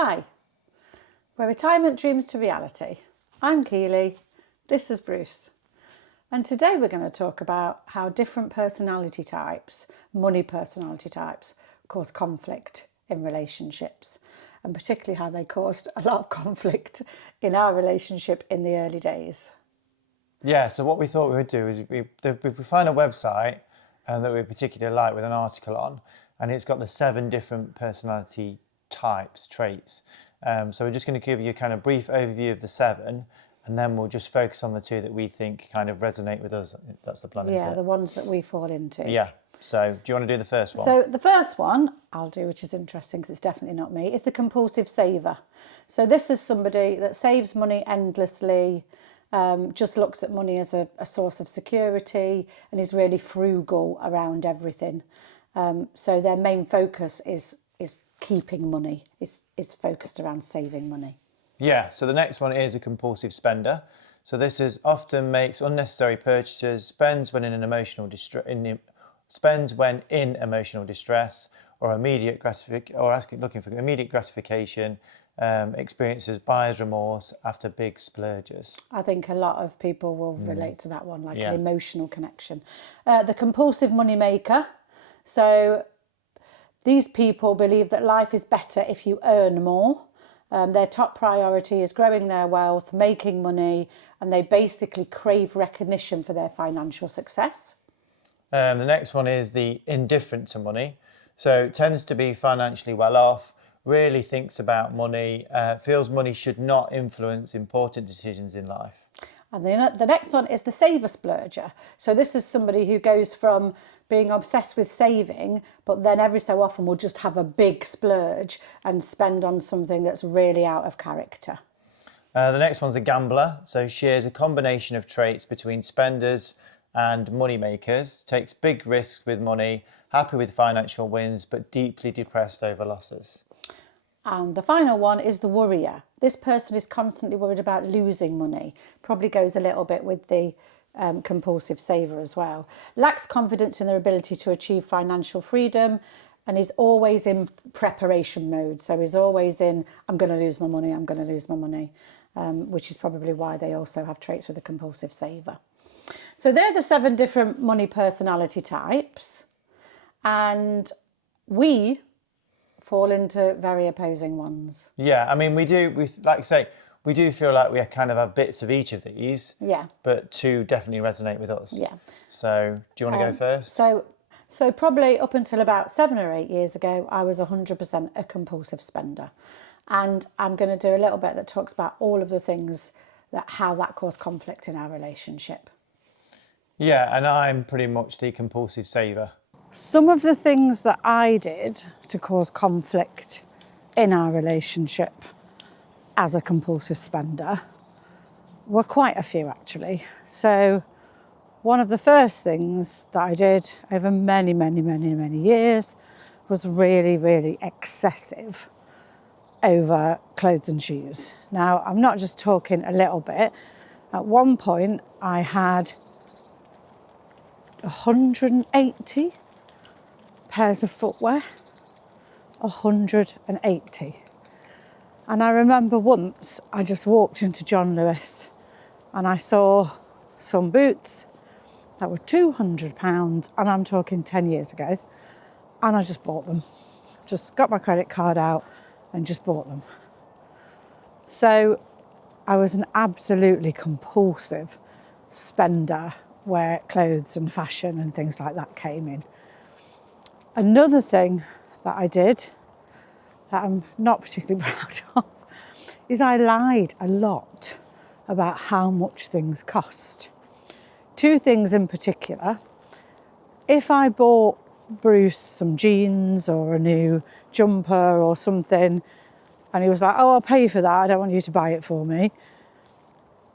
Hi, where retirement dreams to reality. I'm Keely, this is Bruce, and today we're going to talk about how different personality types, money personality types, cause conflict in relationships, and particularly how they caused a lot of conflict in our relationship in the early days. Yeah, so what we thought we would do is we find a website that we particularly like with an article on, and it's got the 7 different personality types, traits. So we're just going to give you a kind of brief overview of the 7, and then we'll just focus on the 2 that we think kind of resonate with us. That's the plan. Yeah, the ones that we fall into. Yeah. So do you want to do the first one? So the first one I'll do, which is interesting because it's definitely not me, is the compulsive saver. So this is somebody that saves money endlessly, just looks at money as a source of security, and is really frugal around everything. So their main focus is keeping money, is focused around saving money. Yeah, so the next one is a compulsive spender. So this is often makes unnecessary purchases, spends when in emotional distress, or looking for immediate gratification, experiences buyer's remorse after big splurges. I think a lot of people will relate to that one, like an emotional connection. The compulsive money maker. So these people believe that life is better if you earn more. Their top priority is growing their wealth, making money, and they basically crave recognition for their financial success. The next one is the indifferent to money. So tends to be financially well off, really thinks about money, feels money should not influence important decisions in life. And the next one is the saver splurger. So this is somebody who goes from being obsessed with saving, but then every so often will just have a big splurge and spend on something that's really out of character. The next one's a gambler. So shares a combination of traits between spenders and money makers, takes big risks with money, happy with financial wins, but deeply depressed over losses. And the final one is the worrier. This person is constantly worried about losing money. Probably goes a little bit with the compulsive saver as well. Lacks confidence in their ability to achieve financial freedom and is always in preparation mode. So is always in, I'm going to lose my money, which is probably why they also have traits with the compulsive saver. So they're the 7 different money personality types. And we fall into very opposing ones. Yeah, I mean, we do feel like we kind of have bits of each of these. Yeah. But 2 definitely resonate with us. Yeah. So do you want to go first? So probably up until about 7 or 8 years ago, I was 100% a compulsive spender. And I'm going to do a little bit that talks about all of the things how that caused conflict in our relationship. Yeah, and I'm pretty much the compulsive saver. Some of the things that I did to cause conflict in our relationship as a compulsive spender were quite a few, actually. So one of the first things that I did over many, many, many, many years was really, really excessive over clothes and shoes. Now, I'm not just talking a little bit. At one point, I had 180 pairs of footwear, 180. And I remember once I just walked into John Lewis and I saw some boots that were £200, and I'm talking 10 years ago, and I just bought them. Just got my credit card out and just bought them. So I was an absolutely compulsive spender where clothes and fashion and things like that came in. Another thing that I did that I'm not particularly proud of is I lied a lot about how much things cost. 2 things in particular. If I bought Bruce some jeans or a new jumper or something, and he was like, oh, I'll pay for that, I don't want you to buy it for me,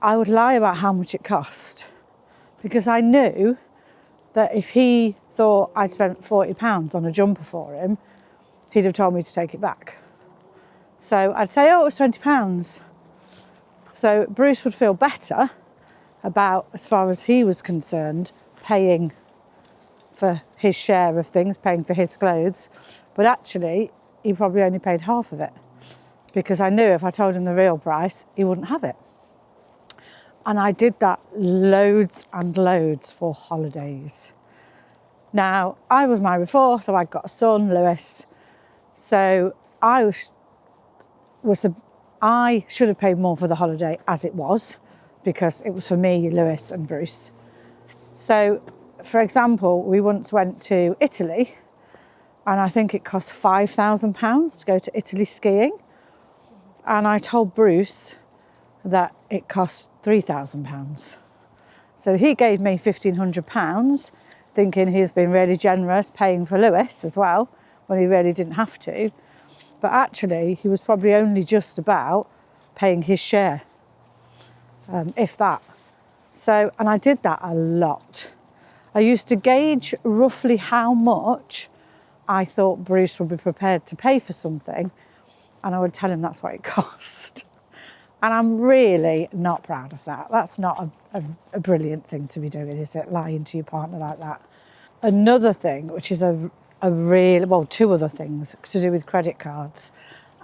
I would lie about how much it cost, because I knew that if he thought I'd spent £40 on a jumper for him, he'd have told me to take it back. So I'd say, oh, it was £20. So Bruce would feel better about, as far as he was concerned, paying for his share of things, paying for his clothes, but actually he probably only paid half of it. because I knew if I told him the real price, he wouldn't have it. And I did that loads and loads for holidays. Now, I was married before, so I'd got a son, Lewis. So I should have paid more for the holiday as it was, because it was for me, Lewis and Bruce. So, for example, we once went to Italy, and I think it cost £5,000 to go to Italy skiing. And I told Bruce that it cost £3,000. So he gave me £1,500, thinking he's been really generous, paying for Lewis as well, when he really didn't have to. But actually, he was probably only just about paying his share, if that. So, and I did that a lot. I used to gauge roughly how much I thought Bruce would be prepared to pay for something, and I would tell him that's what it cost. And I'm really not proud of that. That's not a brilliant thing to be doing, is it? Lying to your partner like that. Another thing, which is two other things to do with credit cards.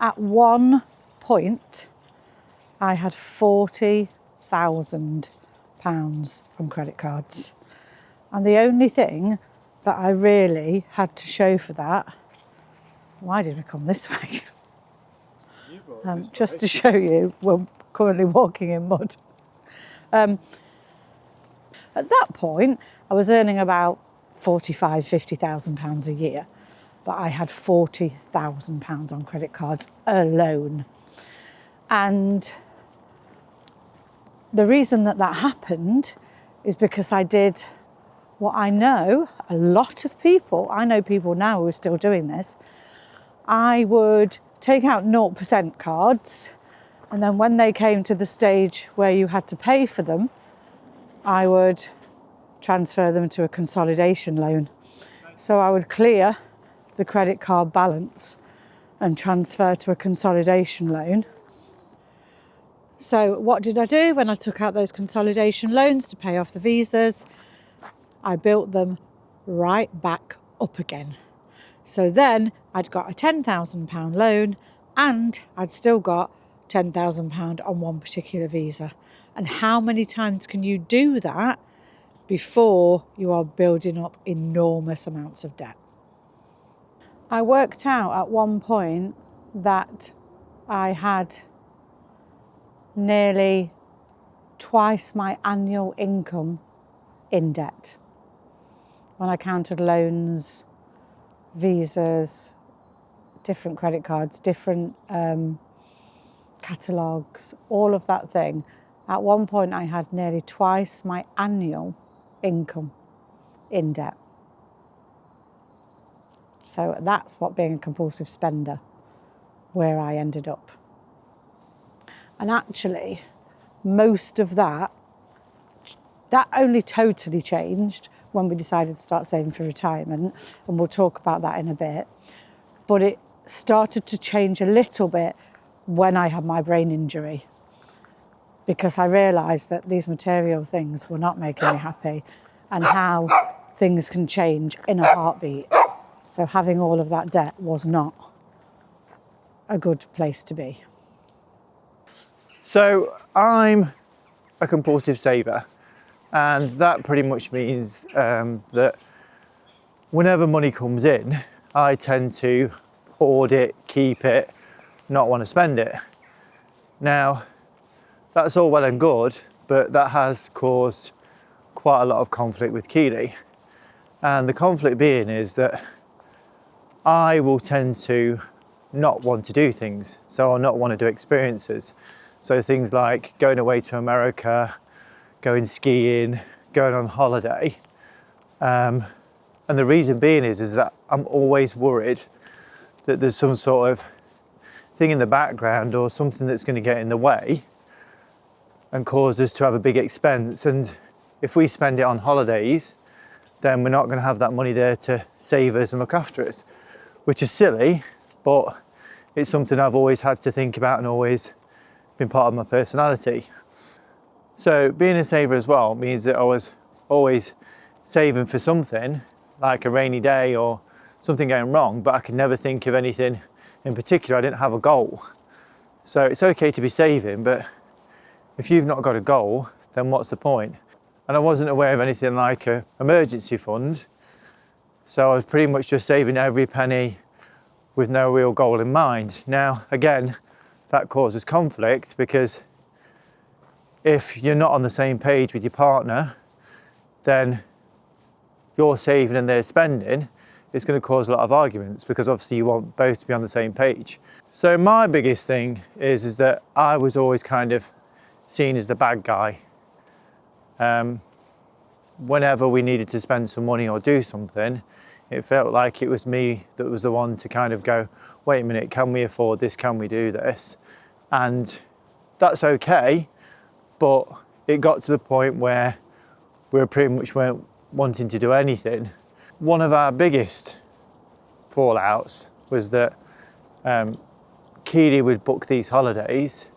At one point, I had £40,000 from credit cards. And the only thing that I really had to show for that, why did we come this way? Just to show you, we're currently walking in mud. At that point, I was earning about £50,000 a year, but I had £40,000 on credit cards alone. And the reason that happened is because I did what I know a lot of people, I know people now who are still doing this. I would take out 0% cards, and then when they came to the stage where you had to pay for them, I would transfer them to a consolidation loan. So I would clear the credit card balance and transfer to a consolidation loan. So what did I do when I took out those consolidation loans to pay off the visas? I built them right back up again. So then I'd got a £10,000 loan, and I'd still got £10,000 on one particular visa. And how many times can you do that before you are building up enormous amounts of debt? I worked out at one point that I had nearly twice my annual income in debt. When I counted loans, visas, different credit cards, different catalogues, all of that thing. At one point I had nearly twice my annual income in debt. So that's what being a compulsive spender, where I ended up. And actually, most of that only totally changed when we decided to start saving for retirement, and we'll talk about that in a bit. But it started to change a little bit when I had my brain injury, because I realised that these material things were not making me happy, and how things can change in a heartbeat. So having all of that debt was not a good place to be. So I'm a compulsive saver, and that pretty much means that whenever money comes in, I tend to hoard it, keep it, not want to spend it. Now, that's all well and good, but that has caused quite a lot of conflict with Keely. And the conflict being is that I will tend to not want to do things, so I'll not want to do experiences. So things like going away to America, going skiing, going on holiday. And the reason being is that I'm always worried that there's some sort of thing in the background or something that's going to get in the way and cause us to have a big expense. And if we spend it on holidays, then we're not going to have that money there to save us and look after us, which is silly, but it's something I've always had to think about and always been part of my personality. So being a saver as well means that I was always saving for something like a rainy day or something going wrong, but I could never think of anything in particular. I didn't have a goal. So it's okay to be saving, but if you've not got a goal, then what's the point? And I wasn't aware of anything like an emergency fund. So I was pretty much just saving every penny with no real goal in mind. Now, again, that causes conflict because if you're not on the same page with your partner, then you're saving and they're spending. It's going to cause a lot of arguments because obviously you want both to be on the same page. So my biggest thing is that I was always kind of seen as the bad guy. Whenever we needed to spend some money or do something, it felt like it was me that was the one to kind of go, wait a minute, can we afford this? Can we do this? And that's okay, but it got to the point where we pretty much weren't wanting to do anything. One of our biggest fallouts was that Keely would book these holidays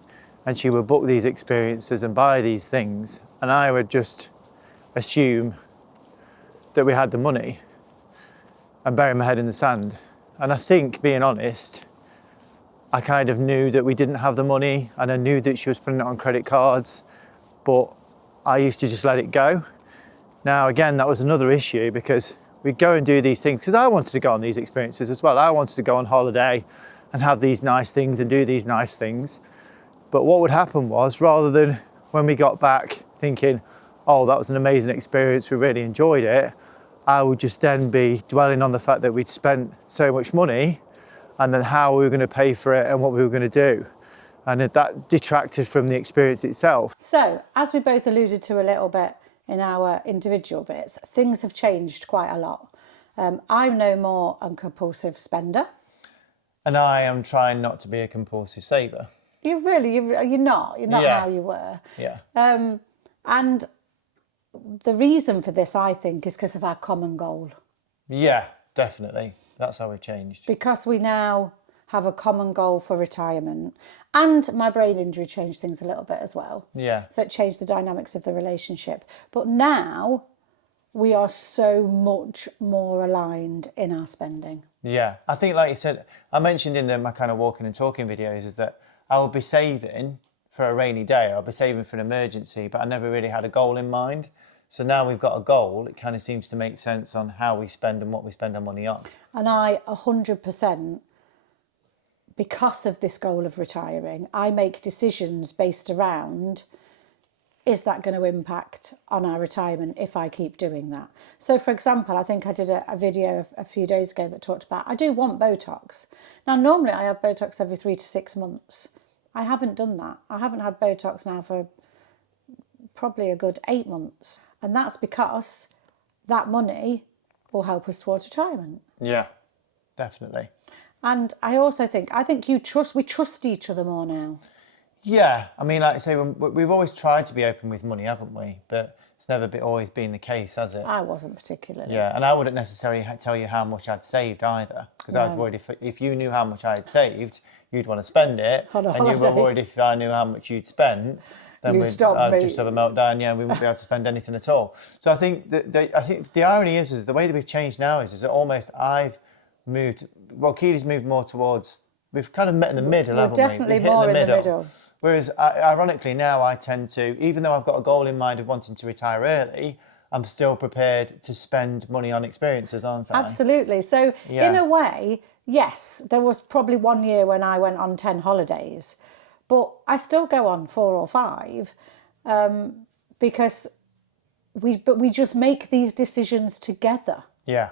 and she would book these experiences and buy these things, and I would just assume that we had the money and bury my head in the sand. And I think, being honest, I kind of knew that we didn't have the money and I knew that she was putting it on credit cards, but I used to just let it go. Now, again, that was another issue because we'd go and do these things because I wanted to go on these experiences as well. I wanted to go on holiday and have these nice things and do these nice things. But what would happen was, rather than when we got back thinking, oh, that was an amazing experience, we really enjoyed it, I would just then be dwelling on the fact that we'd spent so much money and then how we were going to pay for it and what we were going to do. And that detracted from the experience itself. So, as we both alluded to a little bit in our individual bits, things have changed quite a lot. I'm no more a compulsive spender. And I am trying not to be a compulsive saver. You're not Yeah. how you were. Yeah. And the reason for this, I think, is because of our common goal. Yeah, definitely. That's how we've changed. Because we now have a common goal for retirement. And my brain injury changed things a little bit as well. Yeah. So it changed the dynamics of the relationship. But now we are so much more aligned in our spending. Yeah. I think, like you said, I mentioned in my kind of walking and talking videos, is that I will be saving for a rainy day. I'll be saving for an emergency, but I never really had a goal in mind. So now we've got a goal. It kind of seems to make sense on how we spend and what we spend our money on. And I 100%, because of this goal of retiring, I make decisions based around, is that going to impact on our retirement if I keep doing that? So, for example, I think I did a video a few days ago that talked about, I do want Botox. Now, normally I have Botox every 3 to 6 months. I haven't done that. I haven't had Botox now for probably a good 8 months. And that's because that money will help us towards retirement. Yeah, definitely. And I also think we trust each other more now. Yeah, I mean, like I say, we've always tried to be open with money, haven't we? But it's never always been the case, has it? I wasn't particularly. Yeah, and I wouldn't necessarily tell you how much I'd saved either, because I'd worried if you knew how much I had saved, you'd want to spend it, and you were worried if I knew how much you'd spent, then I'd just have a meltdown. Yeah, we wouldn't be able to spend anything at all. So I think the irony is the way that we've changed now is that almost I've moved. Well, Keely's moved more towards. We've kind of met in the middle, haven't we? Definitely more in the middle. Whereas, ironically, now I tend to, even though I've got a goal in mind of wanting to retire early, I'm still prepared to spend money on experiences, aren't I? Absolutely. So, in a way, yes, there was probably 1 year when I went on 10 holidays, but I still go on 4 or 5 because we just make these decisions together. Yeah.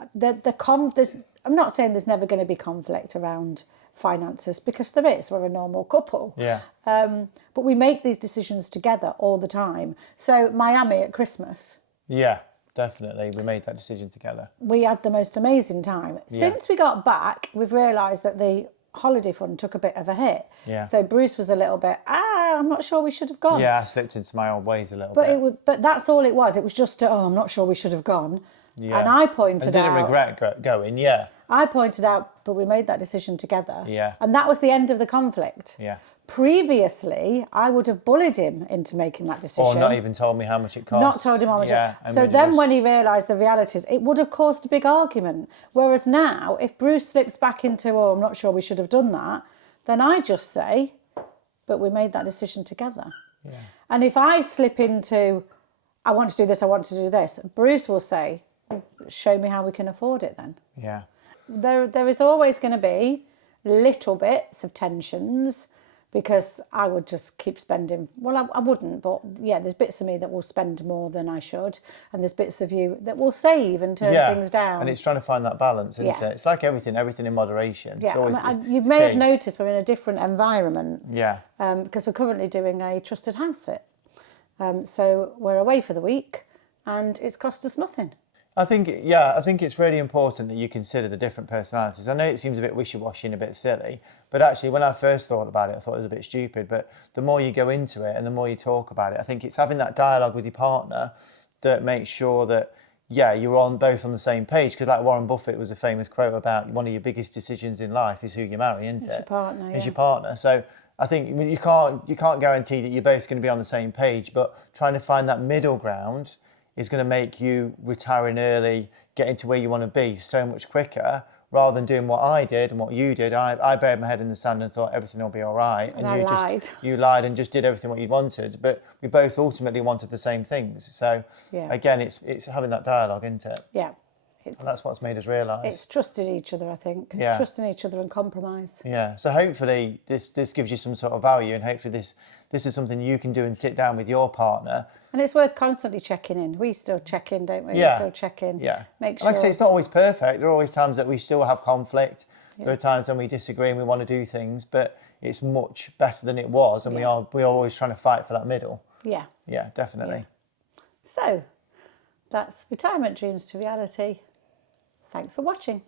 I'm not saying there's never going to be conflict around finances, because there is. We're a normal couple. Yeah. But we make these decisions together all the time. So Miami at Christmas. Yeah, definitely. We made that decision together. We had the most amazing time. Yeah. Since we got back, we've realised that the holiday fund took a bit of a hit. Yeah. So Bruce was a little bit, I'm not sure we should have gone. Yeah, I slipped into my old ways a little bit. But that's all it was. It was just, I'm not sure we should have gone. Yeah. And I pointed out... I didn't regret going, yeah. I pointed out, but we made that decision together. Yeah. And that was the end of the conflict. Yeah. Previously, I would have bullied him into making that decision. Or not even told me how much it cost. Not told him how much it cost. So then when he realised the realities, it would have caused a big argument. Whereas now, if Bruce slips back into, I'm not sure we should have done that, then I just say, but we made that decision together. Yeah. And if I slip into, I want to do this, I want to do this, Bruce will say, show me how we can afford it then. Yeah. There is always going to be little bits of tensions, because I would just keep spending. Well, I wouldn't, but yeah, there's bits of me that will spend more than I should, and there's bits of you that will save and turn things down. And it's trying to find that balance, isn't it? It's like everything in moderation. Yeah, It's always, you may have noticed we're in a different environment. Yeah. Because we're currently doing a trusted house sit. So we're away for the week, and it's cost us nothing. I think it's really important that you consider the different personalities. I know it seems a bit wishy-washy and a bit silly, but actually when I first thought about it, I thought it was a bit stupid. But the more you go into it and the more you talk about it, I think it's having that dialogue with your partner that makes sure that, you're both on the same page. Because like Warren Buffett was a famous quote about one of your biggest decisions in life is who you marry, isn't it? It's your partner, It's your partner. So I think you can't guarantee that you're both going to be on the same page, but trying to find that middle ground is going to make you retiring early, getting to where you want to be so much quicker, rather than doing what I did and what you did. I buried my head in the sand and thought everything will be all right. And you lied and just did everything what you wanted. But we both ultimately wanted the same things. So again, it's having that dialogue, isn't it? Yeah. And that's what's made us realise. It's trusting each other, I think. Yeah. Trusting each other and compromise. Yeah. So hopefully this gives you some sort of value, and hopefully this is something you can do and sit down with your partner. And it's worth constantly checking in. We still check in, don't we? Yeah. We still check in. Yeah. Make sure. Like I say, it's not always perfect. There are always times that we still have conflict. Yeah. There are times when we disagree and we want to do things, but it's much better than it was, and we are always trying to fight for that middle. Yeah. Yeah, definitely. Yeah. So that's retirement dreams to reality. Thanks for watching.